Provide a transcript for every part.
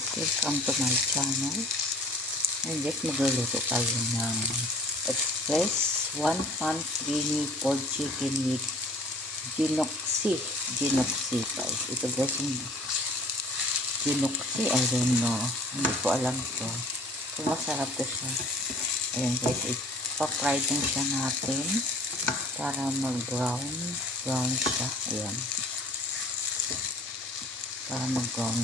Welcome to my channel. And guys, magluluto tayo ng express 1-pan creamy pork chicken with ginoksi guys. Ito guys yung ginoksi, I don't know, hindi ko alam to. So masarap to siya. Ayan guys, ipa-fry din siya natin para mag-brown siya. Ayan, para mag-brown.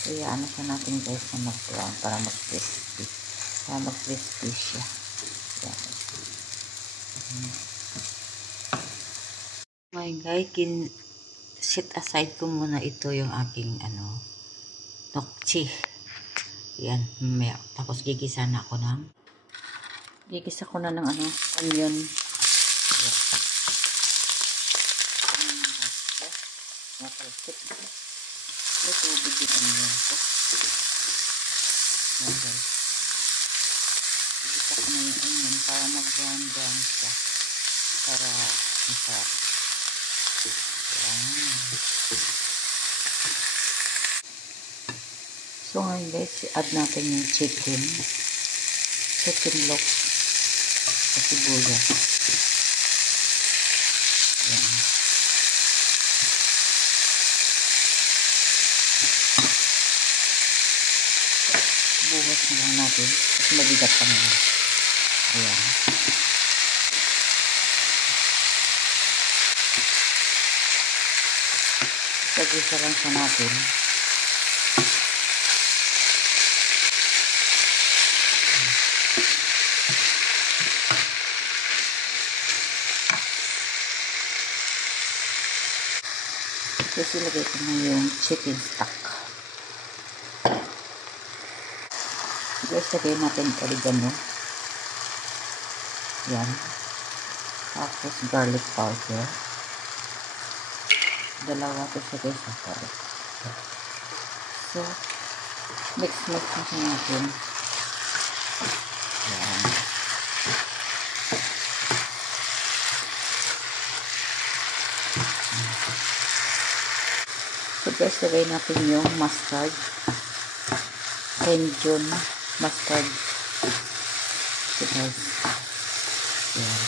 So, ano siya natin guys na mag-brown para mag-crispy. Para mag-crispy siya. Yan. Ngayon guys, set aside ko muna ito yung aking tokchi. Yan. Tapos gigisa ko na ng onion. Yan. May tubig yung onion ko. Yan guys. Igisa ko na yung onion para mag-brown siya. Para masarap. Yan. So ngayon guys, add natin yung chicken lock sa sibuyas. Yan. Buhos na lang natin kasi mabigat pa naman. Ayan. Sagisa lang siya natin. Tapos ilagay ko na yung chicken stock. Guys, lagay natin oregano. Yan. Tapos garlic powder. Dalawa to siya guys. So, mix na siya natin. Yan. So guys, lagay natin yung mustard. Cajun mustard. So guys, yan.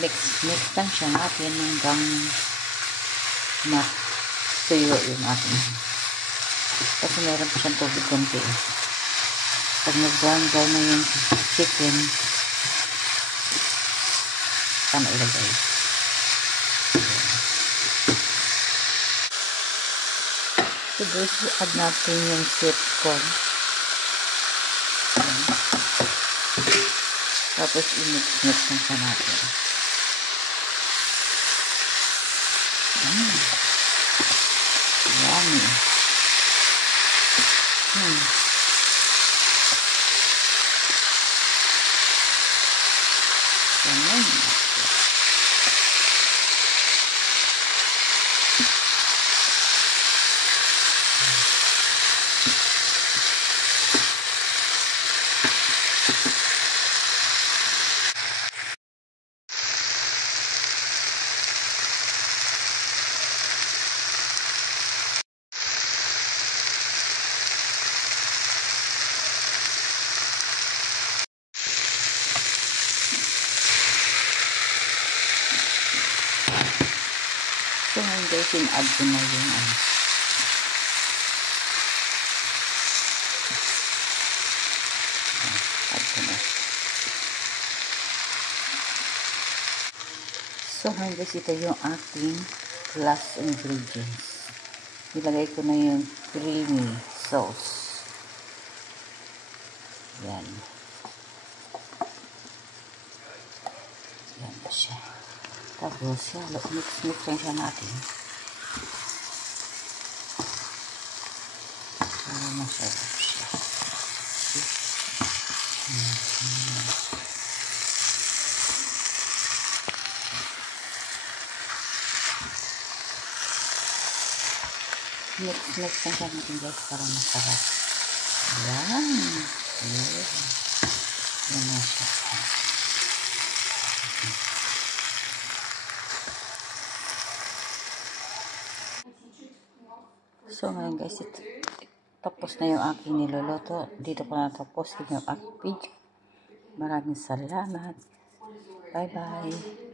Mix lang siya natin hanggang matuyo yung ating. Kasi meron pa siyang tubig konti. Pag nag-brown na yung chicken, sana ilagay. So guys, add natin yung sweet corn. Tapos i-mix lang siya natin. Yummy. Ganun. So ngayon guys, in-add ko na yung add ko na. So ngayon guys, ito yung ating last ingredients. Nilagay ko na yung creamy sauce. Yan. Yan na siya. Tapos, mix lang siya natin. Para masarap siya. Mix lang siya natin guys para masarap. Yan. Yan na siya. So ngayon guys, tapos na yung aking niluluto. Dito ko na tapusin yung aking video. Maraming salamat. Bye bye.